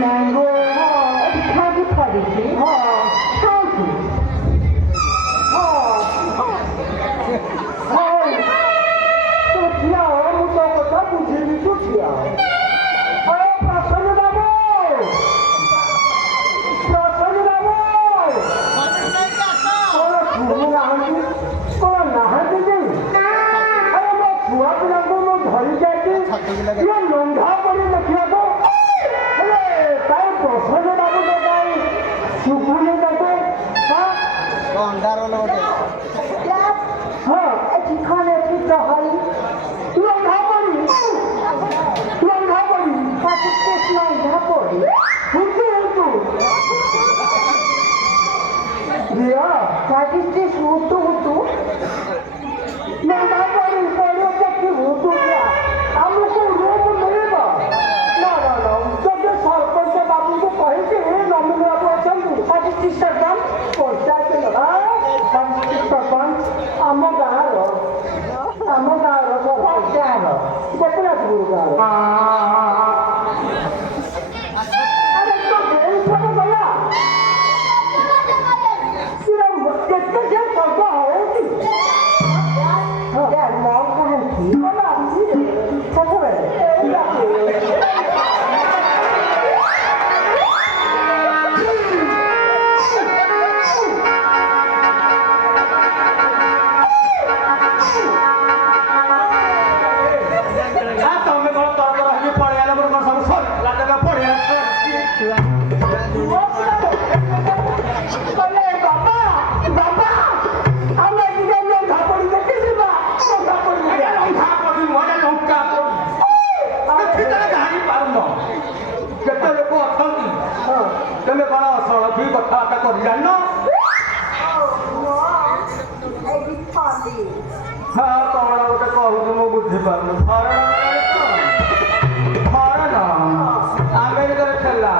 mango, candy policy, county. Socia, vamos a votar por Jimmy Socia. Olha pra Sônia da Mão! Pra Sônia da Mão! Olha, tudo na rede. Olha, na rede dele. Olha, meu chuá, que não vou no dhari jaiti. E a longa por ele aqui agora. Olha, tá aí, pô, Sônia da Mão, tá aí. Subunya da Mão. Tá? Andar lo de. हाँ Eji kane pita hari, लंघा पड़ी participate na pori. हुतू दिया Participate hutu. लंघा पड़ी पड़े तक हुतू क्या हमको room मिलेगा ना जब सरपंच बाबू को कहे कि नॉमिनी आप अचंदी Participate सरपंच, पंचायत लगा सरपंच आम गाँव सरपंच केतना दूर गाँव अरे तो बेल सब गया सिर्फ कितने से पता है कि ya mong kahanti. बना Kasabe. ତମେ କଣ ଦୁଇ କଥାବାର୍ତ୍ତା କରି ଜାଣିନ Eji pali. ହଁ କଣ ଗୋଟେ କହୁଛୁ ମୁଁ ବୁଝିପାରୁନି ଫରେନ ଆମେରିକାରେ ଥିଲା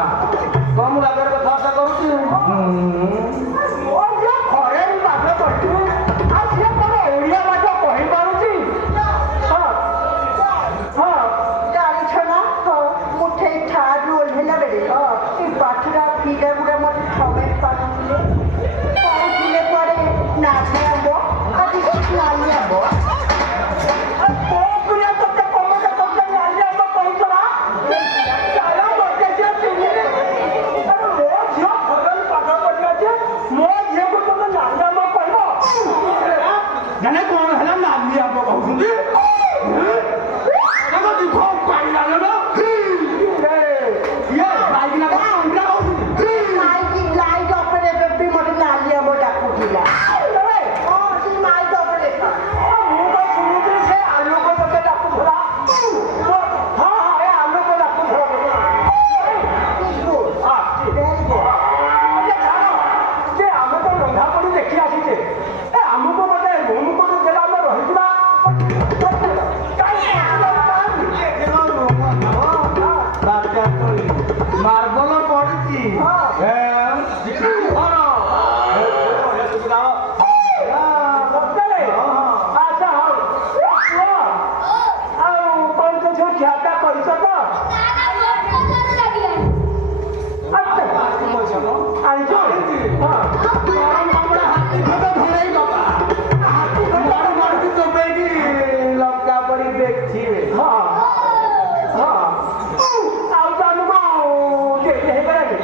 କଣ ମୁଁ ଆଗରେ କଥାବାର୍ତ୍ତା କରୁଛି ଫରେନ ଭାଷା କରୁଛି ଆଉ ସିଏ କଣ ଓଡ଼ିଆ ଭାଷା କହିପାରୁଛି ହଁ ଜାଣିଛନା ମୁଠେଇ ଠାରୁ ଓହ୍ଲେଇଲା ବେଳେ ଏ ପାଠଟା ଫିଟା ଗୁଡ଼ା ମୋତେ ଠମେଇ ପାରୁଥିଲେ କହୁଥିଲେ କୁଆଡ଼େ ନାଲି ଆମ୍ବ ଆଜି ନାଲି ଆମ୍ବ ଜାନେ କଣ ହେଲା ନାଲି ଆମ୍ବ କହୁଛନ୍ତି ଲାଇଟ୍ ଅପରେଟର ବି ମୋତେ ନାଲି ଆମ୍ବ ଡାକୁଥିଲା ମାର୍ବଲ ପଡିଛି ଆଚ୍ଛା ହଉ ଆଉ କଣ ଯୋଉ ଖିଆଟା କରିଛ ତ ଆଣିଛ ହାତୀ ଚୋବେଇକି ଲଙ୍କା ପଡି ଦେଖିବେ ହଁ ହଁ ଆଉ ତ ଆମକୁ ହେଇପାରିଲାନି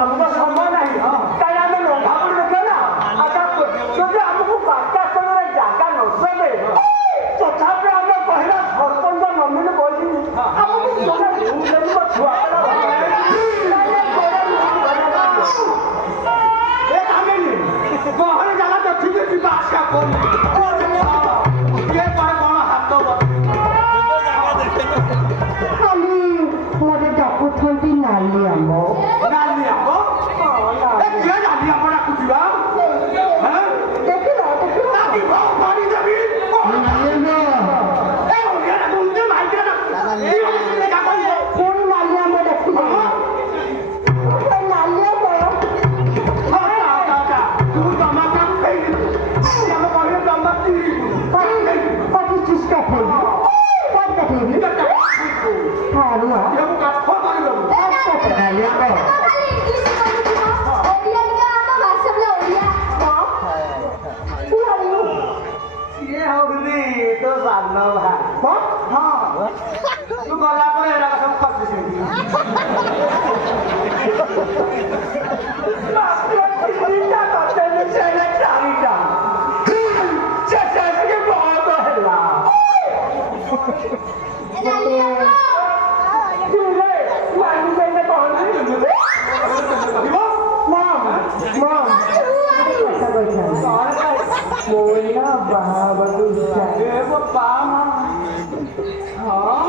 ଆମକୁ ସମୟ ନାହିଁ ତାହେଲେ ଆମେ ଲଙ୍କା ପଡି ଦେଖିବା ନା ଆଚ୍ଛା ଯଦି ଆମକୁ ବାତ୍ୟା ସ୍ଥଳରେ ଜାଗା ନ ଦେବେ ତଥାପି ଆମେ କହିବା ସରପଞ୍ଚ ନମିନି କହିଛନ୍ତି ଆମକୁ ଜଣେ ଛୁଆ ଗହଳି ଜାଗା ଦେଖିକି ଯିବା ଆସିବା କରୁ କିଏ ପରେ କଣ ହାତ ଖାଲି ମୋତେ ଡାକୁଛନ୍ତି ନାଲି ଆମ୍ବ ନାଲି ଆମ୍ବ କିଏ ନାଲି ଆମ୍ବ ଡାକୁଥିବା ଦେଖିଲ ମାରିଦେବି ପୁଣି ନାଲି ଆମ୍ବ ଡାକୁଛନ୍ତି ନାଲି ଆମ୍ବ ପଚିଶଟା ଖାଇବି ଠାରୁ ନାଲି ଖାଲି ଇଂଲିଶ କହିଥିବ ଓଡ଼ିଆ ଟିକେ ଆମ ଭାଷା ବୋଲେ ଓଡ଼ିଆ ସିଏ ହଉଛନ୍ତି ତୋ ସାନ ଭାଇ ହଁ ତୁ ଗଲା ପରେ ଏଗୁଡାକ ସବୁ ଖସିଛନ୍ତି ତିନିଟା ତତେ ମିଶେଇଲେ ଚାରିଟା ଶେଷରେ ବନ୍ଦ ହେଲା मोया बाबा